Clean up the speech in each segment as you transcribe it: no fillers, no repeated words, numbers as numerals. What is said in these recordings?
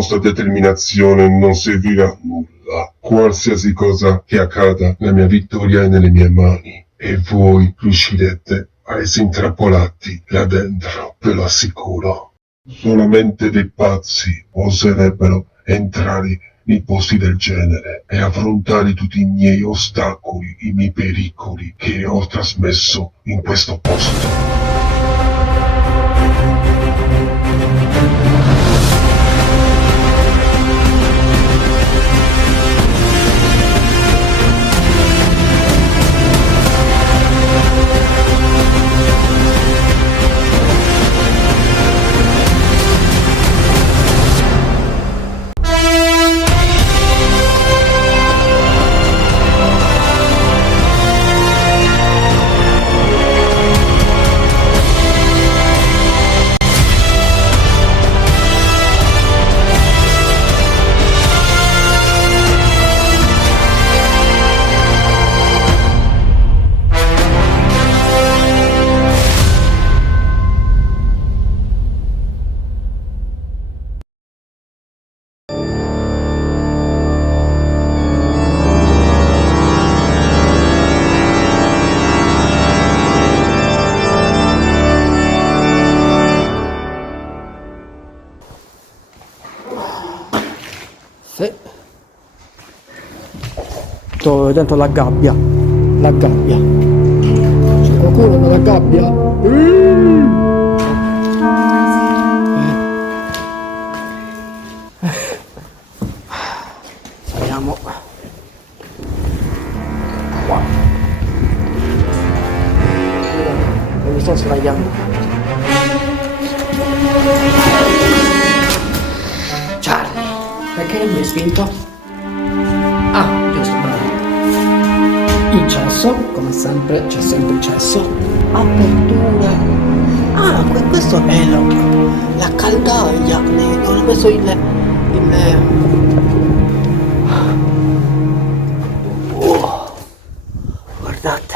vostra determinazione non servirà a nulla. Qualsiasi cosa che accada, la mia vittoria è nelle mie mani e voi riuscirete a essere intrappolati là dentro, ve lo assicuro. Solamente dei pazzi oserebbero entrare nei posti del genere e affrontare tutti i miei ostacoli, i miei pericoli che ho trasmesso in questo posto. Sì. Sto dentro la gabbia. La gabbia. C'è qualcuno nella gabbia? Saliamo. Qua. Non mi sto sbagliando. Charlie, perché mi hai spinto? Ah, giusto, bravo. Il cesso, come sempre, c'è sempre il cesso. Apertura. Ah, questo è la caldaia. Dove ho messo Oh, guardate.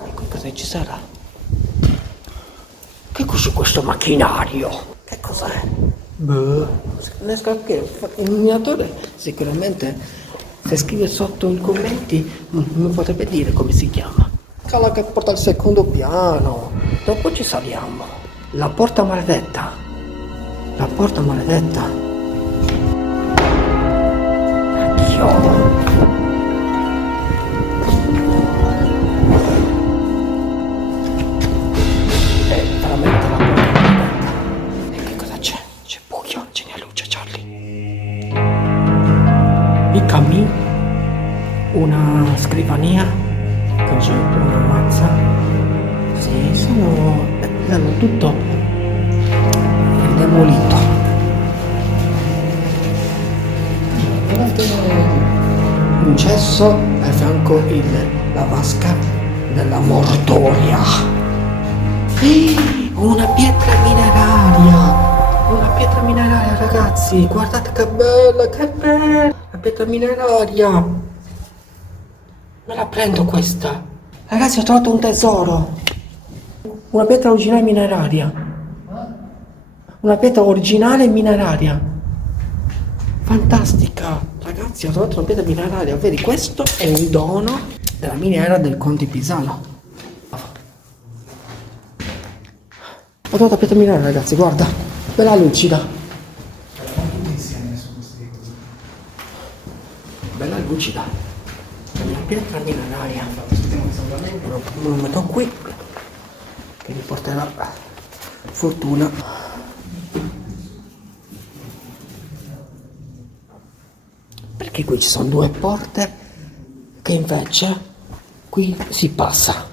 Ecco cosa ci sarà. Che cos'è questo macchinario? Che cos'è? Boh, non riesco a capire. Il miniatore sicuramente, se scrive sotto i commenti, mi potrebbe dire come si chiama. Cala che porta al secondo piano. Dopo ci saliamo. La porta maledetta. La porta maledetta. Addio. Una scrivania, con una mazza. Sì, hanno tutto demolito. Un cesso a fianco la vasca della mortoria. Una pietra mineraria. Una pietra mineraria, ragazzi. Guardate che bella, che bella. La pietra mineraria. Me la prendo questa. Ragazzi, ho trovato un tesoro. Una pietra originale mineraria. Una pietra originale mineraria. Fantastica. Ragazzi, ho trovato una pietra mineraria. Vedi, questo è un dono della miniera del Conte Pisano. Ho trovato la pietra mineraria, ragazzi, guarda. Bella lucida. Bella lucida. La pietra mineraria. Lo metto qui, che mi porterà fortuna. Perché qui ci sono due porte che invece qui si passa?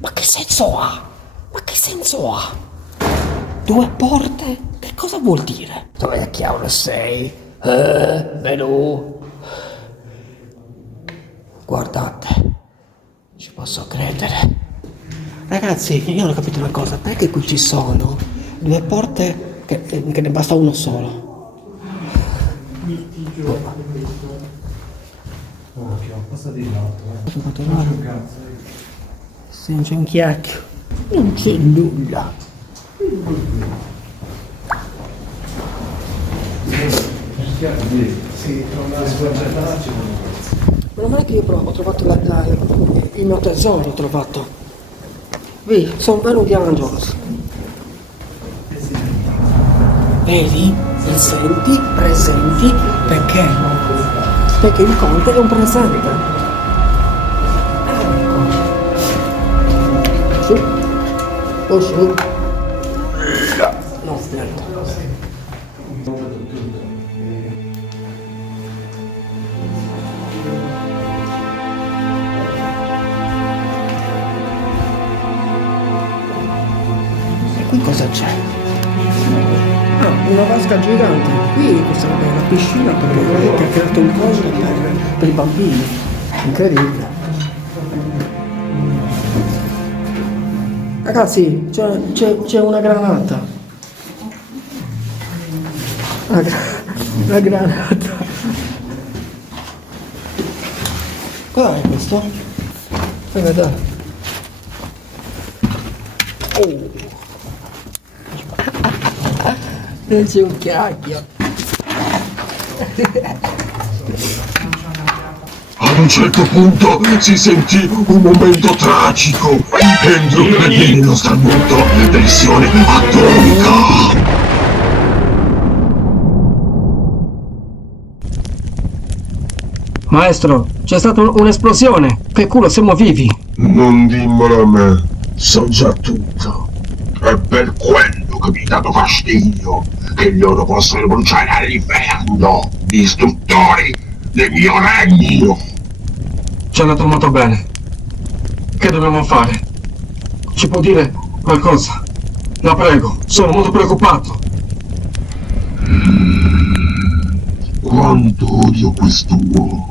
Ma che senso ha? Ma che senso ha? Due porte? Che cosa vuol dire? Dove chiaro sei? Menù. Guardate, ci posso credere. Ragazzi, io non ho capito una cosa, perché qui ci sono due porte che ne basta uno solo? Sì, c'è un chiacchio. Non c'è nulla. Meno male che io ho trovato il mio tesoro, ho trovato. Vedi, sono vero di Angelos. Vedi? Presenti, presenti, perché? Perché il conte è un presente. Ecco. Su. O su. No, aspetta. E qui cosa c'è? Ah, una vasca gigante. Qui questa è una piscina perché ha creato un coso per i bambini. Incredibile. Ragazzi, c'è una granata. Una granata. Cos'è questo? Fai vedere. Oh. Non c'è un chiacchio. Ad un certo punto si sentì un momento tragico. Andrew venne nello stramuto, versione atomica. Maestro, c'è stata un'esplosione. Che culo, siamo vivi. Non dimmelo a me, so già tutto. È per quello che mi ha dato fastidio che loro possono bruciare all'inferno, distruttori del mio regno. Ci hanno trovato bene. Che dobbiamo fare? Ci può dire qualcosa? La prego, sono molto preoccupato. Quanto odio quest'uomo.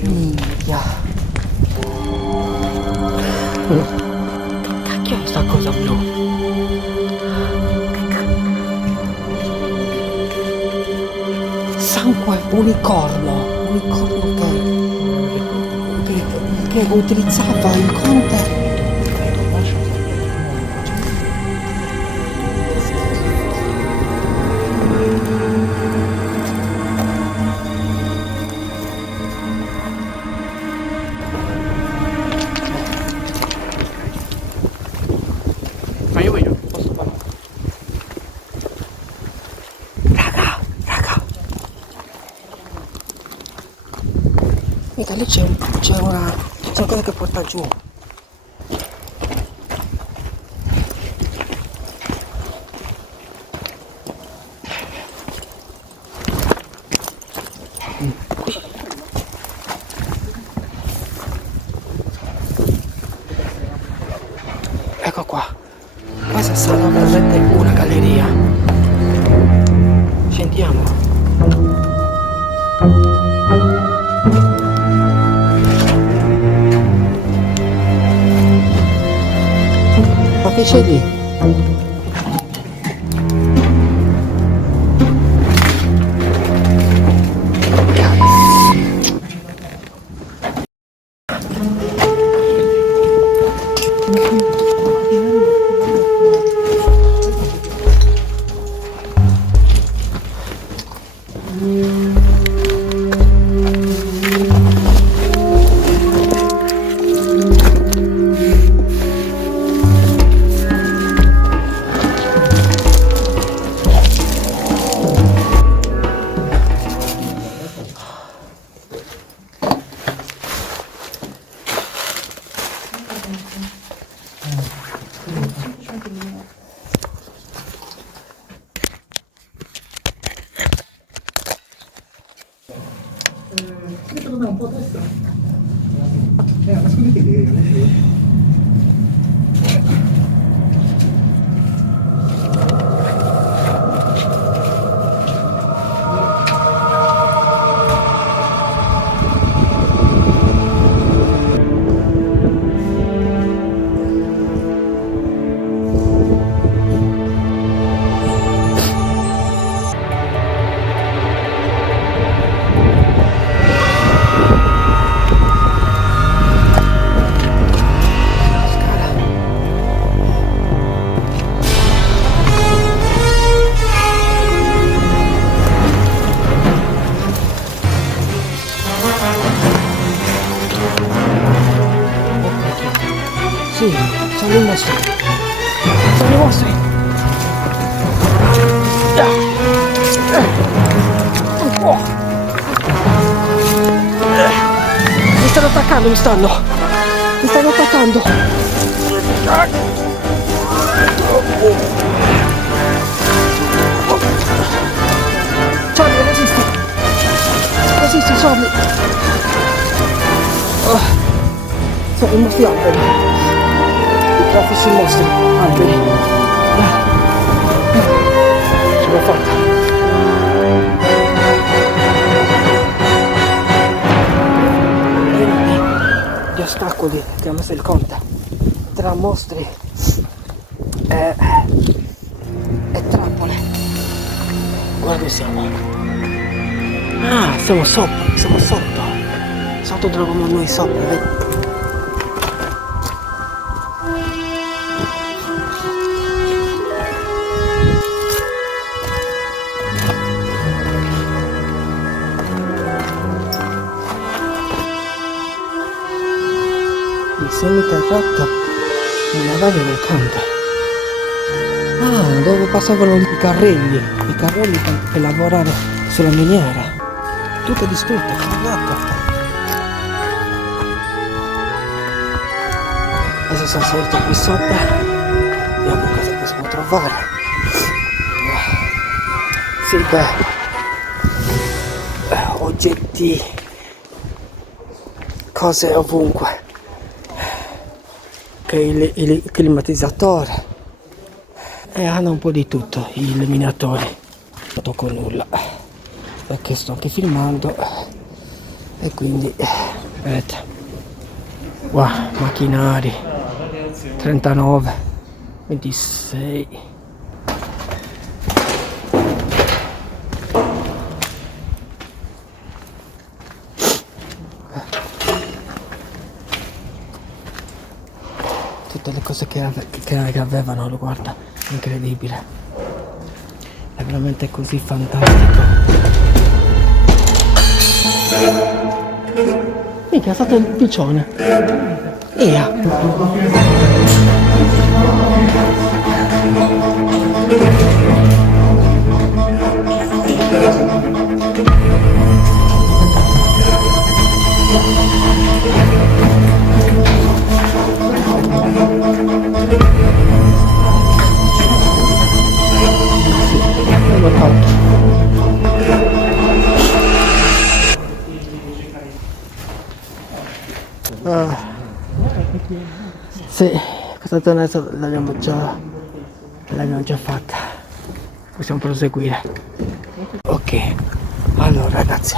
Minchia. Che cacchio è sta cosa blu? Sangue unicorno che utilizzava il conte. Ma io posso parlare. Raga. Mica lì c'è una cosa che porta giù. Ecco qua. Questa sarà veramente una galleria. Sentiamo. Ma che c'è lì? sono i mostri. Sono i mostri. Mi stanno attaccando, mi stanno attaccando. Zombie, resisti zombie. Sono i mostri alberi. I classici mostri alberi. Ce l'ho fatta. Gli ostacoli che ha messo il conte tra mostri e trappole. Guarda, siamo. Ah, siamo sotto. Sotto troviamo noi sopra, vedi? Il semiterratto non aveva nel conto. Ah, dove passavano i carrelli per lavorare sulla miniera. Tutto distrutto, crollato. Adesso sono salito qui sopra. Vediamo cosa possiamo trovare. Sì, oggetti, cose ovunque. Che il climatizzatore e hanno un po' di tutto, gli illuminatori. Non tocco nulla perché sto anche filmando e quindi vedete qua macchinari 39 26. Tutte le cose che avevano, guarda, incredibile, è veramente così fantastico. Minchia, è stato un piccione. Via. Sì, questa zona l'abbiamo già fatta. Possiamo proseguire. Ok, allora ragazzi,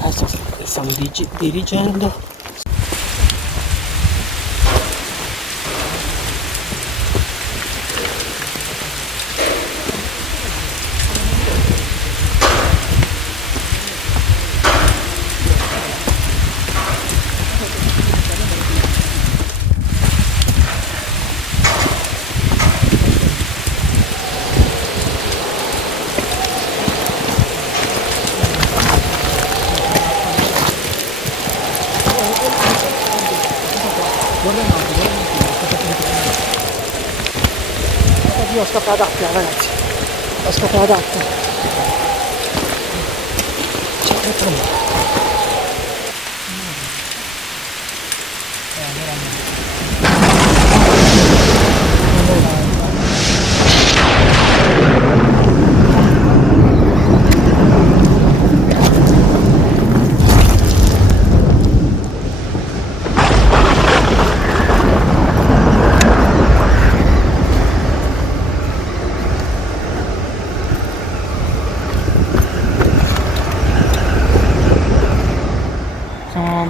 adesso stiamo dirigendo. Io ho scappato d'acqua, ragazzi, ho scappato d'acqua. C'è troppo.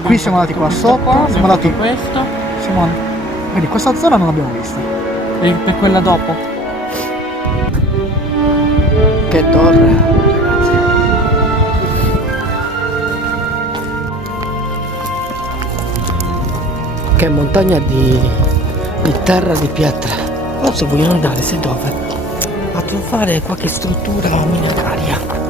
Qui siamo andati qua sopra, siamo andati questo Vedi, questa zona non l'abbiamo vista. e per quella dopo. Che torre, ragazzi. Che montagna di terra, di pietra. Adesso vogliono andare, se dove? A trovare qualche struttura mineraria.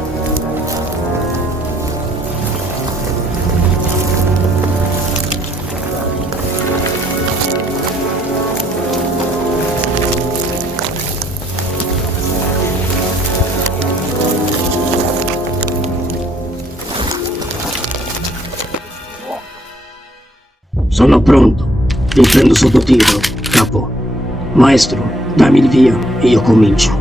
Sono pronto. Li prendo sotto tiro, capo. Maestro, dammi il via e io comincio.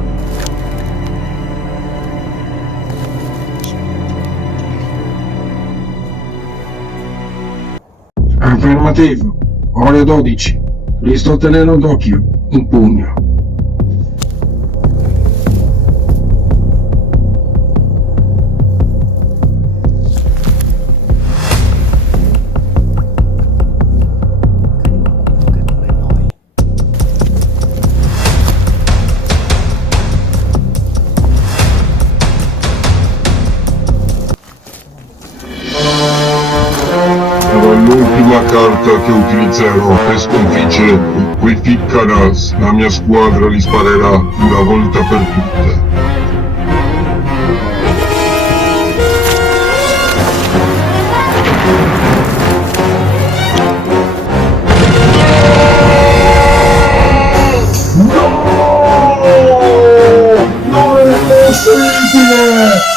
Affermativo. Ore 12. Li sto tenendo d'occhio. In pugno. Sarà l'ultima carta che utilizzerò per sconfiggere quei ficcanas. La mia squadra li sparerà una volta per tutte. Non è possibile!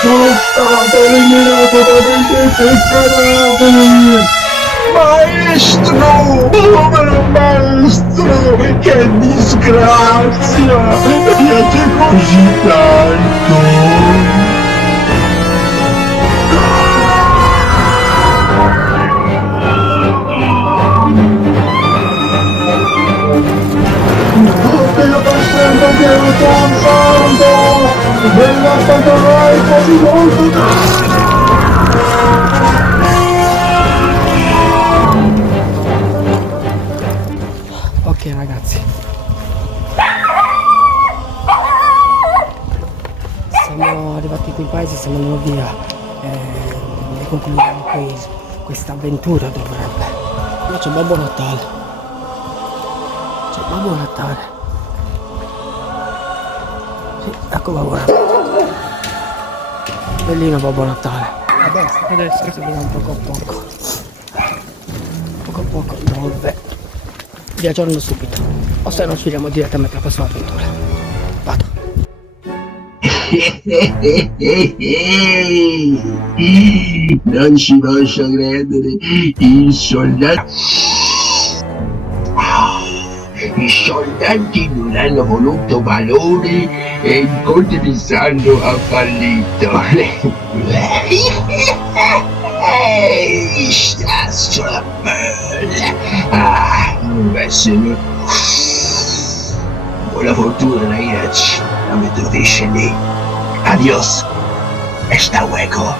Sono stato eliminato da dei peccatori! Maestro! Povero maestro! Che disgrazia! Mi piace così tanto! Io pensavo che ero cansando! Me la pagherai così molto! Ok ragazzi. Siamo arrivati qui in paese, stiamo andando via. E concludiamo qui questa avventura dovrebbe. Ma c'è Babbo Natale. C'è Babbo Natale. Sì, ecco Babbo Natale. Bellino Babbo Natale. A destra, si vediamo poco a poco. Poco a poco dove viaggiando subito. O se no ci vediamo direttamente alla prossima avventura. Vado. Non ci posso credere, il soldato... I soldati non hanno voluto valore e il conte di Sando ha fallito. Sta sulla bella. Beh, signor. Buona fortuna, ragazzi. Non mi trovisce lì. Adios. Hasta luego.